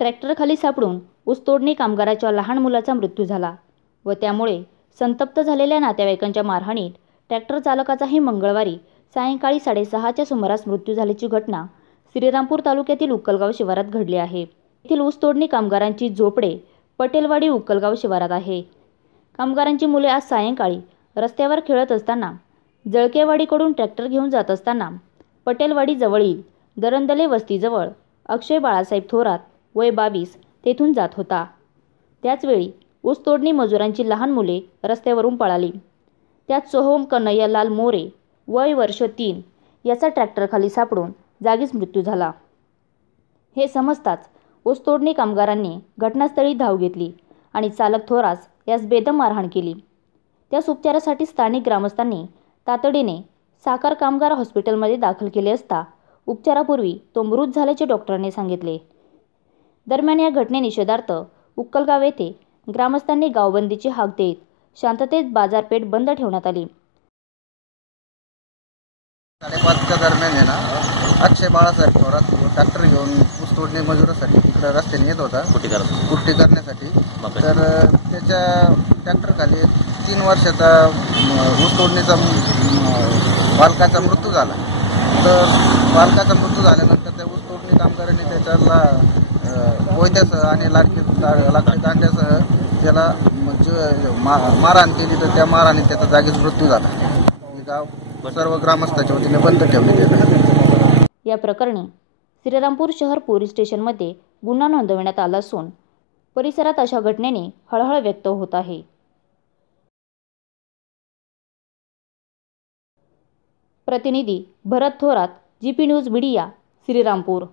ट्रॅक्टरखाली सापडून ऊसतोडणी कामगाराच्या लहान मुलाचा मृत्यू झाला व त्यामुळे संतप्त झालेल्या नातेवाईकांच्या मारहाणीत ट्रॅक्टर चालकाचाही मंगळवारी सायंकाळी साडेसहाच्या सुमारास मृत्यू झाल्याची घटना श्रीरामपूर तालुक्यातील उक्कलगाव शिवारात घडली आहे. येथील ऊसतोडणी कामगारांची झोपडे पटेलवाडी उक्कलगाव शिवारात आहे. कामगारांची मुले आज सायंकाळी रस्त्यावर खेळत असताना जळकेवाडीकडून ट्रॅक्टर घेऊन जात असताना पटेलवाडीजवळील दरंदले वस्तीजवळ अक्षय बाळासाहेब थोरात वय बावीस तेथून जात होता. त्याचवेळी ऊसतोडणी मजुरांची लहान मुले रस्त्यावरून पळाली. त्यात सोहम कन्हैयालाल मोरे वय वर्ष तीन याचा ट्रॅक्टरखाली सापडून जागीच मृत्यू झाला. हे समजताच ऊसतोडणी कामगारांनी घटनास्थळी धाव घेतली आणि चालक थोरास यास बेदम मारहाण केली. त्यास उपचारासाठी स्थानिक ग्रामस्थांनी तातडीने साखर कामगार हॉस्पिटलमध्ये दाखल केले असता उपचारापूर्वी तो मृत झाल्याचे डॉक्टरांनी सांगितले. दरम्यान या घटनेनिषेधार्थ उक्कलगाव येथे ग्रामस्थांनी गावबंदीची हाक देत शांततेत बाजारपेठ बंद ठेवण्यात आली. साडेपाचच्या दरम्यान आहे ना अक्षय बाळासाहेब थोरात ट्रॅक्टर घेऊन ऊस तोडणी मजुरासाठी इकडे रस्त्याने येत होता. कुठे करत कुट्टी करण्यासाठी. बापरे. तर त्याच्या ट्रॅक्टर खाली तीन वर्षाचा ऊस तोडणीचा बालकाचा मृत्यू झाला. तर बालकाचा मृत्यू झाल्यानंतर त्या ऊस तोडणी कामगारांनी त्याच्याला अ, कोयत्यासह आणि लाटकी ता- लाकडी कांड्यासह त्याला म्हणजे मा- मारहाण केली तर त्या मारहाणीत त्याचा जागीच मृत्यू झाला. हे गाव सर्व ग्रामस्थाच्या वतीने बंद ठेवण्यात येतं. या प्रकरणी श्रीरामपूर शहर पोलीस स्टेशनमध्ये गुन्हा नोंदवण्यात आला असून परिसरात अशा घटनेने हळहळ व्यक्त होत आहे. प्रतिनिधी Bharat Thorat G P news media Shrirampur.